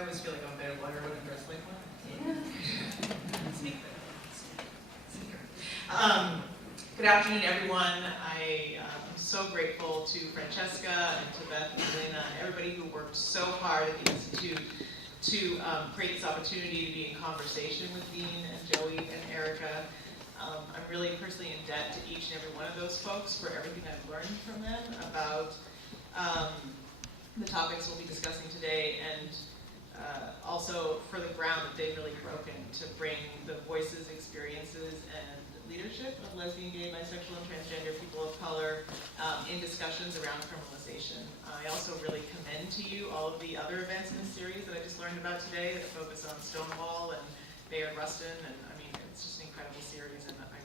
I always feel like I'm better water when I'm dressed like one. Good afternoon, everyone. I am so grateful to Francesca and to Beth and Elena and everybody who worked so hard at the Institute to create this opportunity to be in conversation with Dean and Joey and Erica. I'm really personally in debt to each and every one of those folks for everything I've learned from them about the topics we'll be discussing today, and also for the ground that they've really broken to bring the voices, experiences, and leadership of lesbian, gay, bisexual, and transgender people of color in discussions around criminalization. I also really commend to you all of the other events in this series that I just learned about today that focus on Stonewall and Bayard Rustin, and I mean, it's just an incredible series, and I kind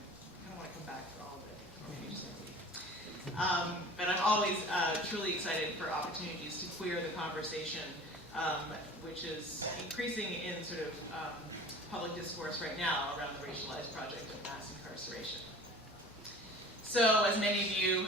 of want to come back for all of it, or maybe just next week. But I'm always truly excited for opportunities to queer the conversation, which is increasing in sort of public discourse right now around the racialized project of mass incarceration. So, as many of you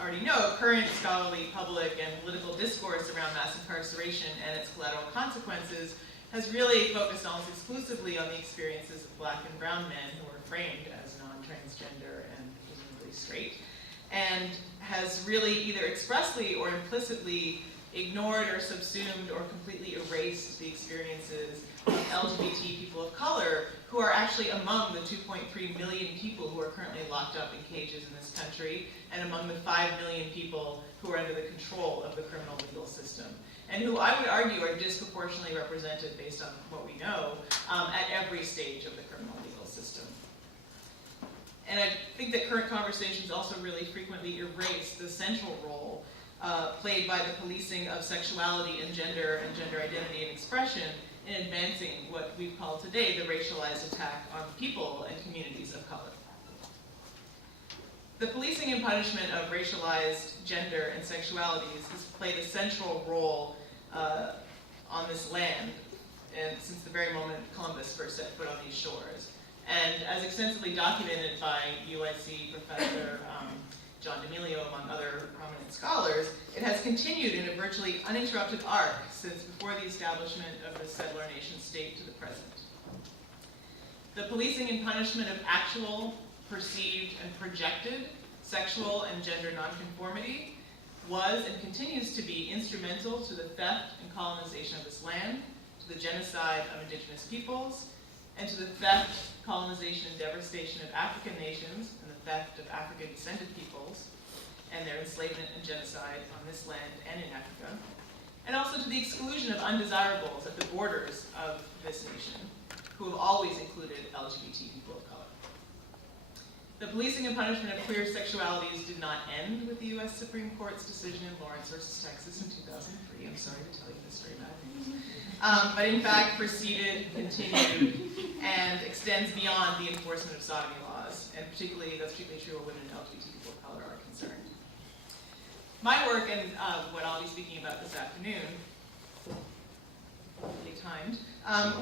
already know, current scholarly, public, and political discourse around mass incarceration and its collateral consequences has really focused almost exclusively on the experiences of Black and brown men who are framed as non-transgender and presumably straight, and has really either expressly or implicitly ignored or subsumed or completely erased the experiences of LGBT people of color who are actually among the 2.3 million people who are currently locked up in cages in this country, and among the 5 million people who are under the control of the criminal legal system, and who I would argue are disproportionately represented, based on what we know, at every stage of the criminal legal system. And I think that current conversations also really frequently erase the central role played by the policing of sexuality and gender identity and expression in advancing what we've called today the racialized attack on people and communities of color. The policing and punishment of racialized gender and sexualities has played a central role on this land, and since the very moment Columbus first set foot on these shores. And as extensively documented by UIC professor John D'Amelio, among other prominent scholars, it has continued in a virtually uninterrupted arc since before the establishment of the settler nation state to the present. The policing and punishment of actual, perceived, and projected sexual and gender nonconformity was and continues to be instrumental to the theft and colonization of this land, to the genocide of indigenous peoples, and to the theft, colonization, and devastation of African nations, and the theft of African-descended peoples, and their enslavement and genocide on this land and in Africa, and also to the exclusion of undesirables at the borders of this nation, who have always included LGBT people of color. The policing and punishment of queer sexualities did not end with the U.S. Supreme Court's decision in Lawrence versus Texas in 2003. I'm sorry to tell you this very bad news. But in fact proceeded, continued, and extends beyond the enforcement of sodomy laws, and that's particularly true of women and LGBT people of color are concerned. My work, and what I'll be speaking about this afternoon, really timed,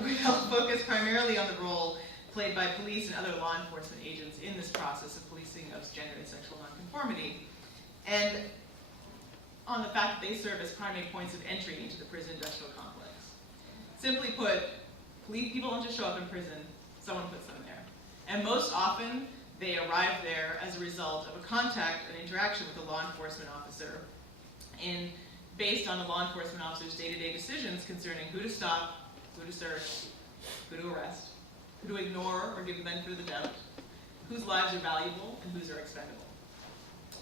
will focus primarily on the role played by police and other law enforcement agents in this process of policing of gender and sexual nonconformity, and on the fact that they serve as primary points of entry into the prison industrial complex. Simply put, people don't just show up in prison, someone puts them there. And most often, they arrive there as a result of a contact, an interaction with a law enforcement officer, based on the law enforcement officer's day-to-day decisions concerning who to stop, who to search, who to arrest, who to ignore or give the benefit of the doubt, whose lives are valuable and whose are expendable.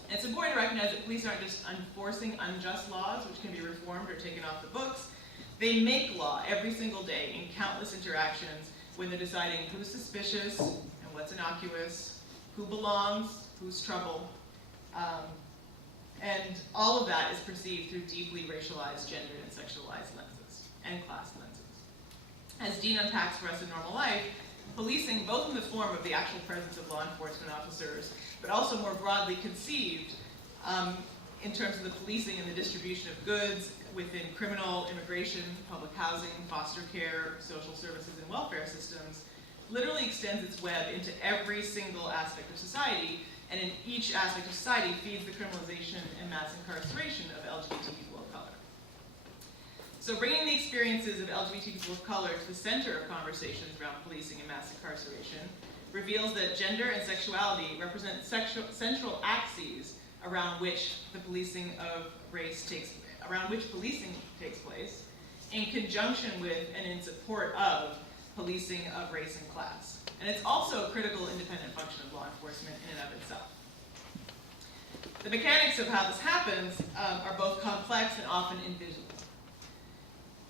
And it's important to recognize that police aren't just enforcing unjust laws, which can be reformed or taken off the books. They make law every single day in countless interactions when they're deciding who's suspicious and what's innocuous, who belongs, who's trouble. And all of that is perceived through deeply racialized, gendered, and sexualized lenses, and class lenses. As Dean unpacks for us in normal life, policing, both in the form of the actual presence of law enforcement officers, but also more broadly conceived in terms of the policing and the distribution of goods within criminal, immigration, public housing, foster care, social services, and welfare systems, literally extends its web into every single aspect of society, and in each aspect of society feeds the criminalization and mass incarceration of LGBT people of color. So bringing the experiences of LGBT people of color to the center of conversations around policing and mass incarceration reveals that gender and sexuality represent central axes around which the policing of race takes place, in conjunction with and in support of policing of race and class. And it's also a critical independent function of law enforcement in and of itself. The mechanics of how this happens are both complex and often invisible.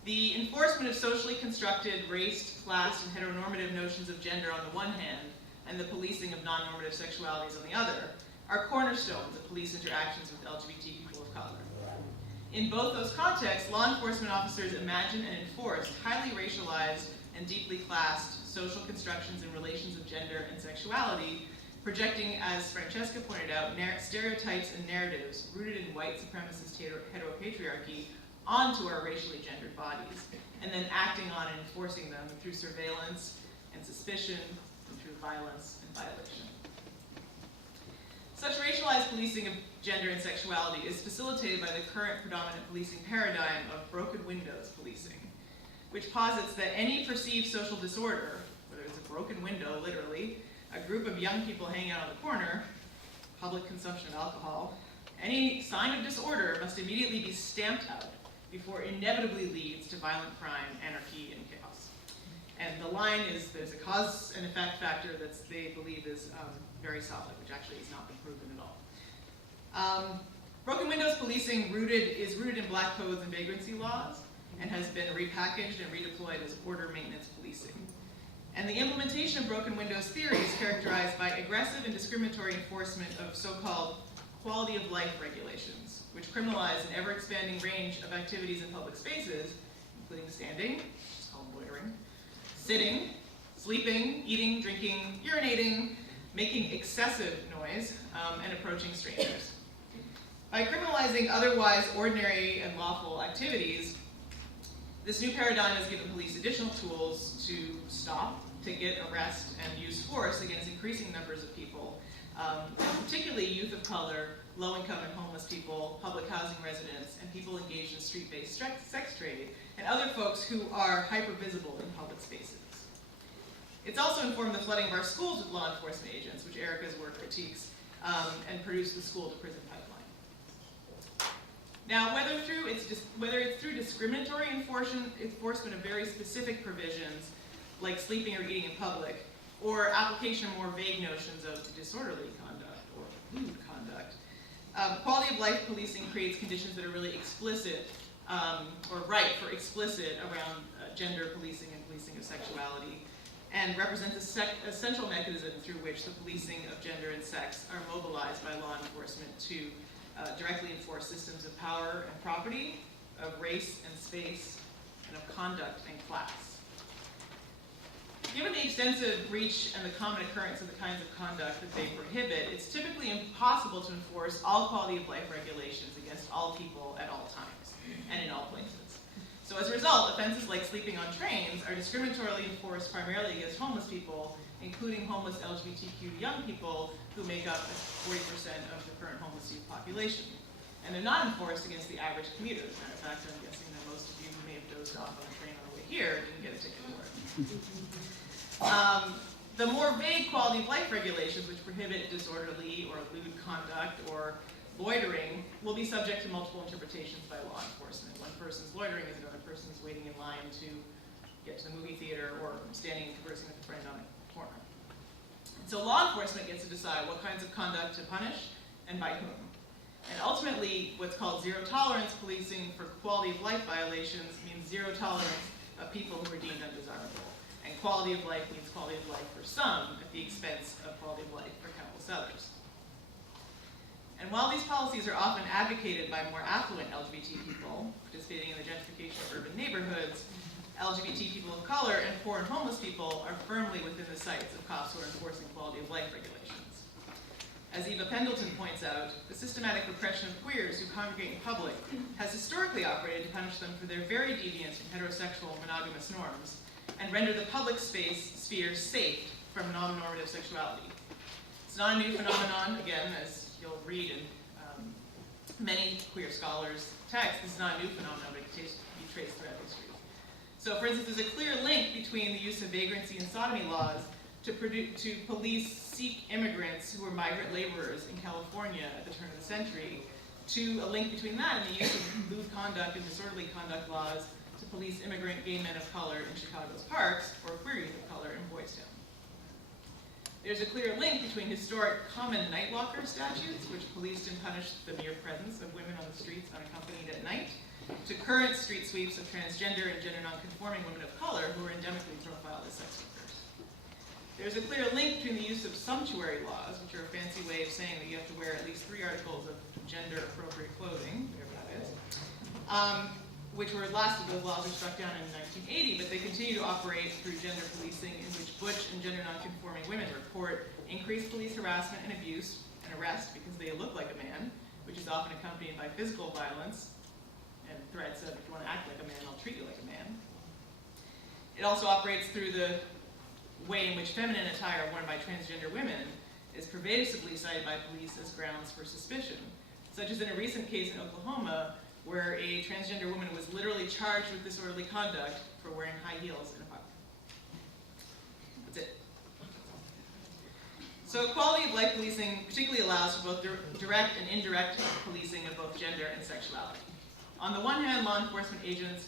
The enforcement of socially constructed race, class, and heteronormative notions of gender on the one hand, and the policing of non-normative sexualities on the other, are cornerstones of police interactions with LGBT people of color. In both those contexts, law enforcement officers imagine and enforce highly racialized and deeply classed social constructions and relations of gender and sexuality, projecting, as Francesca pointed out, stereotypes and narratives rooted in white supremacist heteropatriarchy onto our racially gendered bodies, and then acting on and enforcing them through surveillance and suspicion, and through violence and violation. Such racialized policing of gender and sexuality is facilitated by the current predominant policing paradigm of broken windows policing, which posits that any perceived social disorder, whether it's a broken window, literally, a group of young people hanging out on the corner, public consumption of alcohol, any sign of disorder must immediately be stamped out before it inevitably leads to violent crime, anarchy, and chaos. And the line is, there's a cause and effect factor that they believe is very solid, which actually has not been proven at all. Broken windows policing is rooted in black codes and vagrancy laws, and has been repackaged and redeployed as order maintenance policing. And the implementation of broken windows theory is characterized by aggressive and discriminatory enforcement of so-called quality of life regulations, which criminalize an ever-expanding range of activities in public spaces, including standing, which is called loitering, sitting, sleeping, eating, drinking, urinating, making excessive noise, and approaching strangers. By criminalizing otherwise ordinary and lawful activities, this new paradigm has given police additional tools to stop, ticket, arrest, and use force against increasing numbers of people, particularly youth of color, low-income and homeless people, public housing residents, and people engaged in street-based sex trade, and other folks who are hyper-visible in public spaces. It's also informed the flooding of our schools with law enforcement agents, which Erica's work critiques, and produced the school-to-prison pipeline. Now, whether it's through discriminatory enforcement of very specific provisions, like sleeping or eating in public, or application of more vague notions of disorderly conduct or lewd conduct, quality of life policing creates conditions that are really explicit, or ripe for explicit around gender policing and policing of sexuality, and represents a central mechanism through which the policing of gender and sex are mobilized by law enforcement to directly enforce systems of power and property, of race and space, and of conduct and class. Given the extensive reach and the common occurrence of the kinds of conduct that they prohibit, it's typically impossible to enforce all quality of life regulations against all people at all times and in all places. So as a result, offenses like sleeping on trains are discriminatorily enforced primarily against homeless people, including homeless LGBTQ young people who make up 40% of the current homeless youth population. And they're not enforced against the average commuter. As a matter of fact, I'm guessing that most of you who may have dozed off on the train on the way here didn't get a ticket for it. The more vague quality of life regulations, which prohibit disorderly or lewd conduct or loitering, will be subject to multiple interpretations by law enforcement. One person's loitering is another person's waiting in line to get to the movie theater or standing and conversing with a friend on a corner. And so law enforcement gets to decide what kinds of conduct to punish and by whom. And ultimately, what's called zero tolerance policing for quality of life violations means zero tolerance of people who are deemed undesirable. And quality of life means quality of life for some at the expense of quality of life for countless others. And while these policies are often advocated by more affluent LGBT people participating in the gentrification of urban neighborhoods, LGBT people of color and poor and homeless people are firmly within the sights of cops who are enforcing quality of life regulations. As Eva Pendleton points out, the systematic repression of queers who congregate in public has historically operated to punish them for their very deviant and heterosexual monogamous norms, and render the public sphere safe from non-normative sexuality. It's not a new phenomenon, again, as you'll read in many queer scholars' texts, this is not a new phenomenon, but it can be traced throughout history. So for instance, there's a clear link between the use of vagrancy and sodomy laws to police Sikh immigrants who were migrant laborers in California at the turn of the century, to a link between that and the use of lewd conduct and disorderly conduct laws to police immigrant gay men of color in Chicago's parks, or queer youth of color in Boys Town. There's a clear link between historic common nightwalker statutes, which policed and punished the mere presence of women on the streets unaccompanied at night, to current street sweeps of transgender and gender nonconforming women of color who are endemically profiled as sex workers. There's a clear link between the use of sumptuary laws, which are a fancy way of saying that you have to wear at least 3 articles of gender-appropriate clothing, whatever that is, which were last of those laws were struck down in 1980, but they continue to operate through gender policing, in which butch and gender nonconforming women report increased police harassment and abuse and arrest because they look like a man, which is often accompanied by physical violence and threats of, if you want to act like a man, I'll treat you like a man. It also operates through the way in which feminine attire worn by transgender women is pervasively cited by police as grounds for suspicion, such as in a recent case in Oklahoma, where a transgender woman was literally charged with disorderly conduct for wearing high heels in a park. That's it. So quality of life policing particularly allows for both direct and indirect policing of both gender and sexuality. On the one hand, law enforcement agents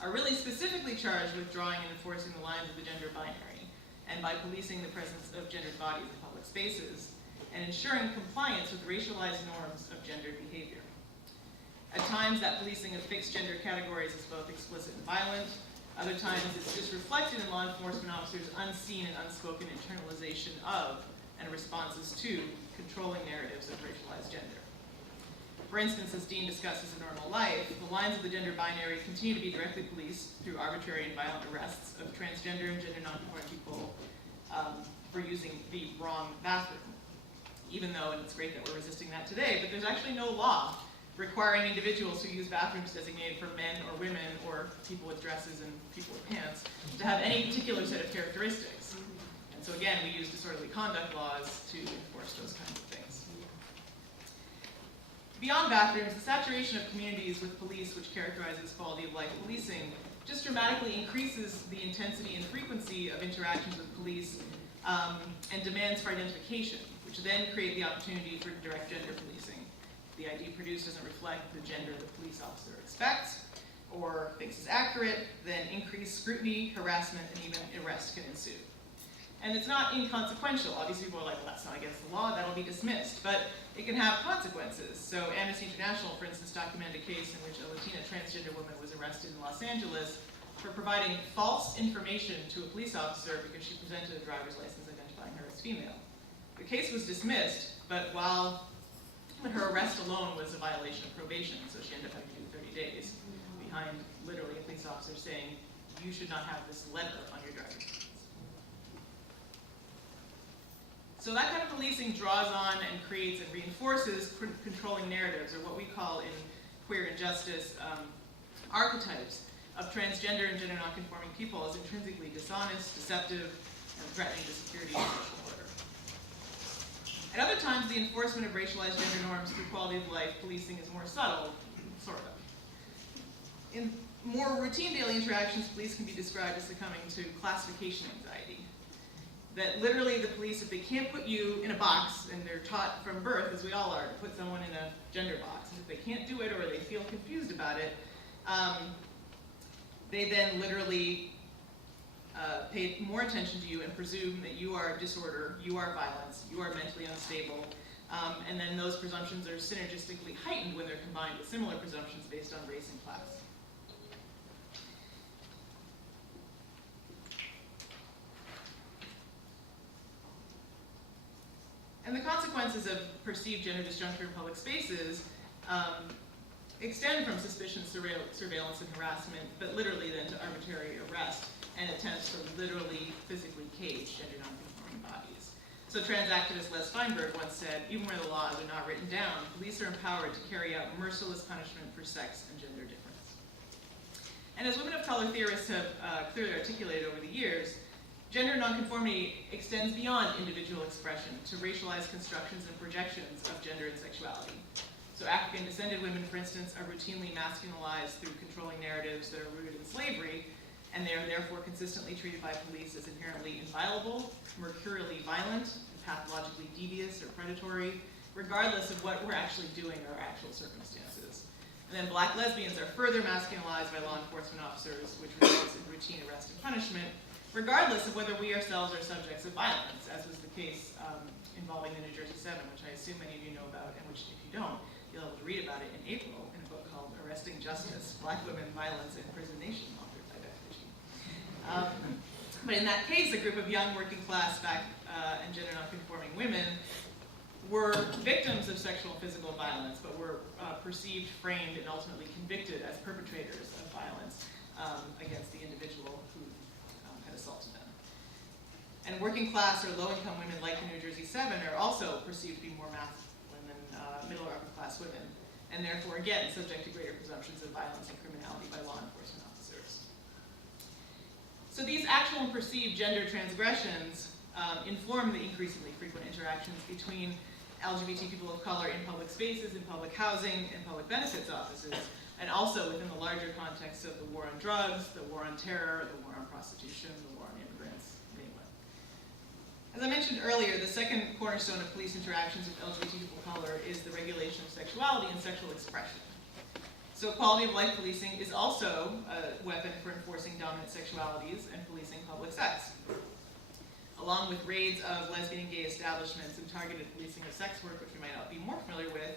are really specifically charged with drawing and enforcing the lines of the gender binary, and by policing the presence of gendered bodies in public spaces, and ensuring compliance with racialized norms of gendered behavior. At times, that policing of fixed gender categories is both explicit and violent. Other times, it's just reflected in law enforcement officers' unseen and unspoken internalization of and responses to controlling narratives of racialized gender. For instance, as Dean discusses in Normal Life, the lines of the gender binary continue to be directly policed through arbitrary and violent arrests of transgender and gender nonconforming people for using the wrong bathroom. Even though, and it's great that we're resisting that today, but there's actually no law requiring individuals who use bathrooms designated for men or women or people with dresses and people with pants to have any particular set of characteristics. And so again, we use disorderly conduct laws to enforce those kinds of things. Beyond bathrooms, the saturation of communities with police, which characterizes quality of life policing, just dramatically increases the intensity and frequency of interactions with police and demands for identification, which then create the opportunity for direct gender policing. The ID produced doesn't reflect the gender the police officer expects or thinks is accurate, then increased scrutiny, harassment, and even arrest can ensue. And it's not inconsequential. Obviously, people are like, well, that's not against the law, that'll be dismissed. But it can have consequences. So Amnesty International, for instance, documented a case in which a Latina transgender woman was arrested in Los Angeles for providing false information to a police officer because she presented a driver's license identifying her as female. The case was dismissed, but her arrest alone was a violation of probation, so she ended up having to do 30 days behind literally a police officer saying, you should not have this letter on your driver's license. So that kind of policing draws on and creates and reinforces controlling narratives, or what we call in queer injustice archetypes of transgender and gender nonconforming people as intrinsically dishonest, deceptive, and threatening to security and social order. At other times, the enforcement of racialized gender norms through quality of life policing is more subtle, sort of. In more routine daily interactions, police can be described as succumbing to classification anxiety. That literally the police, if they can't put you in a box, and they're taught from birth, as we all are, to put someone in a gender box, and if they can't do it or they feel confused about it, they then literally pay more attention to you and presume that you are disorder, you are violence, you are mentally unstable, and then those presumptions are synergistically heightened when they're combined with similar presumptions based on race and class. And the consequences of perceived gender disjuncture in public spaces extend from suspicion, surveillance, and harassment, but literally then to arbitrary arrest and attempts to literally physically cage gender nonconforming bodies. So trans activist Les Feinberg once said, even where the laws are not written down, police are empowered to carry out merciless punishment for sex and gender difference. And as women of color theorists have clearly articulated over the years, gender nonconformity extends beyond individual expression to racialized constructions and projections of gender and sexuality. So African-descended women, for instance, are routinely masculinized through controlling narratives that are rooted in slavery, and they are therefore consistently treated by police as inherently inviolable, mercurially violent, pathologically devious or predatory, regardless of what we're actually doing or our actual circumstances. And then black lesbians are further masculinized by law enforcement officers, which results in routine arrest and punishment, regardless of whether we ourselves are subjects of violence, as was the case involving the New Jersey 7, which I assume many of you know about, and which, if you don't, you'll be able to read about it in April in a book called Arresting Justice, Black Women, Violence, and Prison Nation, authored by Andrea Ritchie. But in that case, a group of young working class and gender nonconforming women were victims of sexual and physical violence, but were perceived, framed, and ultimately convicted as perpetrators of violence against the individual who had assaulted them. And working class or low-income women like the New Jersey 7 are also perceived to be more masculine than middle or upper class women, and therefore, again, subject to greater presumptions of violence and criminality by law enforcement officers. So these actual and perceived gender transgressions inform the increasingly frequent interactions between LGBT people of color in public spaces, in public housing, and public benefits offices, and also within the larger context of the war on drugs, the war on terror, the war on prostitution, the war on immigrants, name it. As I mentioned earlier, the second cornerstone of police interactions with LGBT people of color is the regulation of sexuality and sexual expression. So quality of life policing is also a weapon for enforcing dominant sexualities and policing public sex. Along with raids of lesbian and gay establishments and targeted policing of sex work, which we might not be more familiar with,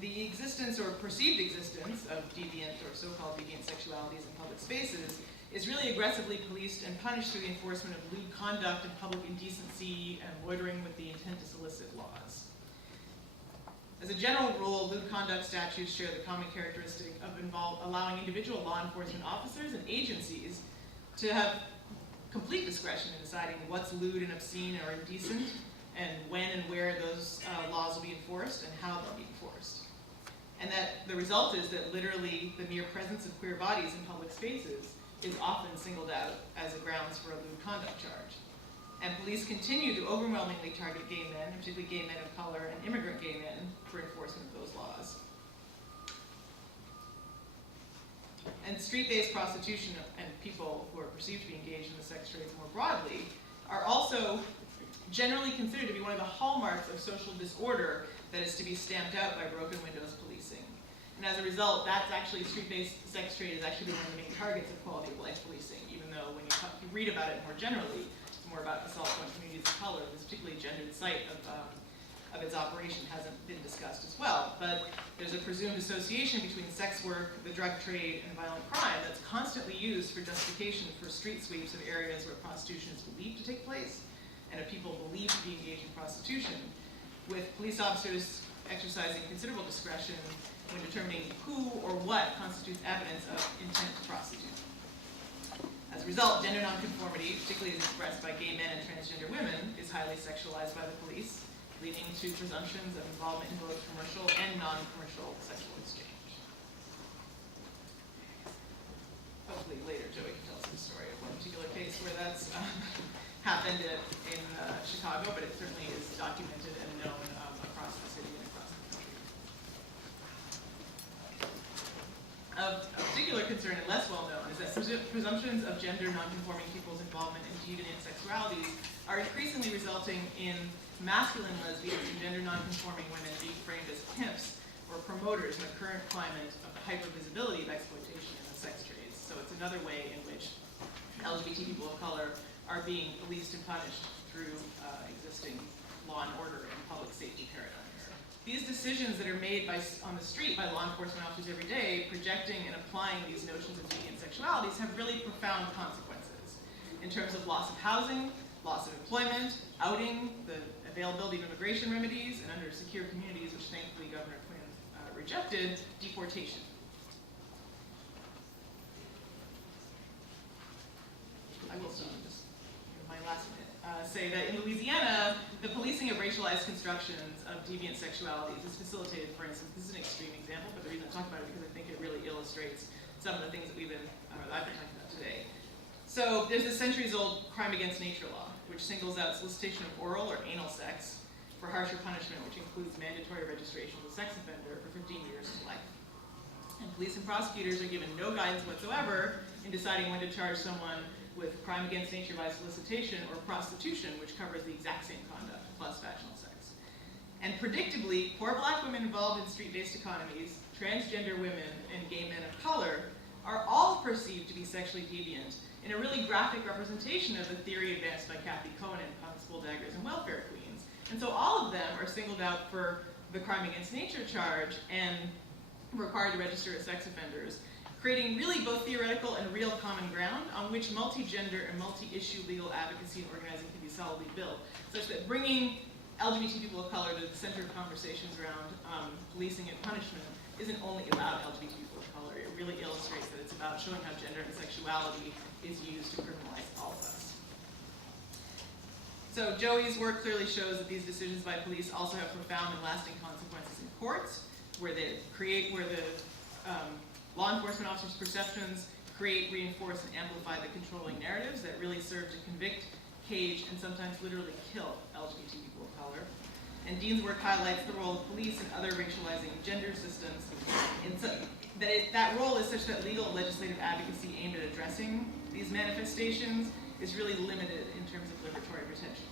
the existence or perceived existence of deviant or so-called deviant sexualities in public spaces is really aggressively policed and punished through the enforcement of lewd conduct and public indecency and loitering with the intent to solicit laws. As a general rule, lewd conduct statutes share the common characteristic of allowing individual law enforcement officers and agencies to have complete discretion in deciding what's lewd and obscene or indecent, and when and where those laws will be enforced and how they'll be enforced. And that the result is that literally the mere presence of queer bodies in public spaces is often singled out as a grounds for a lewd conduct charge. And police continue to overwhelmingly target gay men, and particularly gay men of color and immigrant gay men, for enforcement of those laws. And street-based prostitution and people who are perceived to be engaged in the sex trades more broadly are also generally considered to be one of the hallmarks of social disorder that is to be stamped out by broken windows policing. And as a result, that's actually, street-based sex trade is actually one of the main targets of quality of life policing, even though when you read about it more generally, it's more about assault on communities of color. This particularly gendered site of its operation hasn't been discussed as well. But there's a presumed association between sex work, the drug trade, and violent crime that's constantly used for justification for street sweeps of areas where prostitution is believed to take place, and of people believed to be engaged in prostitution, with police officers exercising considerable discretion when determining who or what constitutes evidence of intent to prostitute. As a result, gender nonconformity, particularly as expressed by gay men and transgender women, is highly sexualized by the police, leading to presumptions of involvement in both commercial and non-commercial sexual exchange. Hopefully later Joey can tell us the story of one particular case where that's happened in Chicago, but it certainly is documented and known across the city and across the country. Of particular concern and less well known is that presumptions of gender nonconforming people's involvement in deviant sexualities are increasingly resulting in masculine lesbians and gender nonconforming women being framed as pimps or promoters in the current climate of the hypervisibility of exploitation in the sex trades. So it's another way in which LGBT people of color are being policed and punished through existing law and order and public safety paradigms. These decisions that are made on the street by law enforcement officers every day, projecting and applying these notions of deviant sexualities, have really profound consequences in terms of loss of housing, loss of employment, outing, the availability of immigration remedies, and under secure communities, which thankfully Governor Quinn rejected, deportation. I will stop just my last minute. Say that in Louisiana, the policing of racialized constructions of deviant sexualities is facilitated, for instance, this is an extreme example, but the reason I talk about it is because I think it really illustrates some of the things that I've been talking about today. So there's a centuries-old crime against nature law, which singles out solicitation of oral or anal sex for harsher punishment, which includes mandatory registration as a sex offender for 15 years to life. And police and prosecutors are given no guidance whatsoever in deciding when to charge someone with crime against nature by solicitation or prostitution, which covers the exact same conduct, plus vaginal sex. And predictably, poor black women involved in street-based economies, transgender women, and gay men of color are all perceived to be sexually deviant in a really graphic representation of the theory advanced by Kathy Cohen in Constable Daggers and Welfare Queens. And so all of them are singled out for the crime against nature charge and required to register as sex offenders, creating really both theoretical and real common ground on which multi-gender and multi-issue legal advocacy and organizing can be solidly built, such that bringing LGBT people of color to the center of conversations around policing and punishment isn't only about LGBT people of color. It really illustrates that it's about showing how gender and sexuality is used to criminalize all of us. So Joey's work clearly shows that these decisions by police also have profound and lasting consequences in courts, where the law enforcement officers' perceptions create, reinforce, and amplify the controlling narratives that really serve to convict, cage, and sometimes literally kill LGBT people of color. And Dean's work highlights the role of police and other racializing gender systems. That role is such that legal and legislative advocacy aimed at addressing these manifestations is really limited in terms of liberatory retention.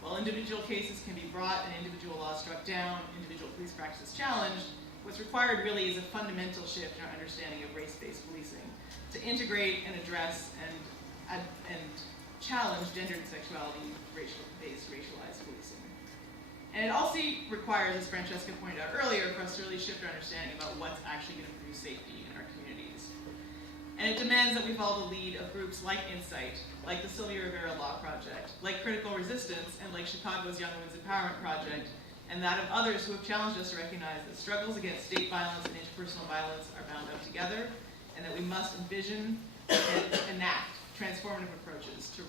While individual cases can be brought and individual laws struck down, individual police practices challenged, what's required really is a fundamental shift in our understanding of race-based policing to integrate and address and challenge gender and sexuality based racialized policing. And it also requires, as Francesca pointed out earlier, for us to really shift our understanding about what's actually going to produce safety in our communities. And it demands that we follow the lead of groups like Insight, like the Sylvia Rivera Law Project, like Critical Resistance, and like Chicago's Young Women's Empowerment Project, and that of others who have challenged us to recognize that struggles against state violence and interpersonal violence are bound up together, and that we must envision and enact transformative approaches to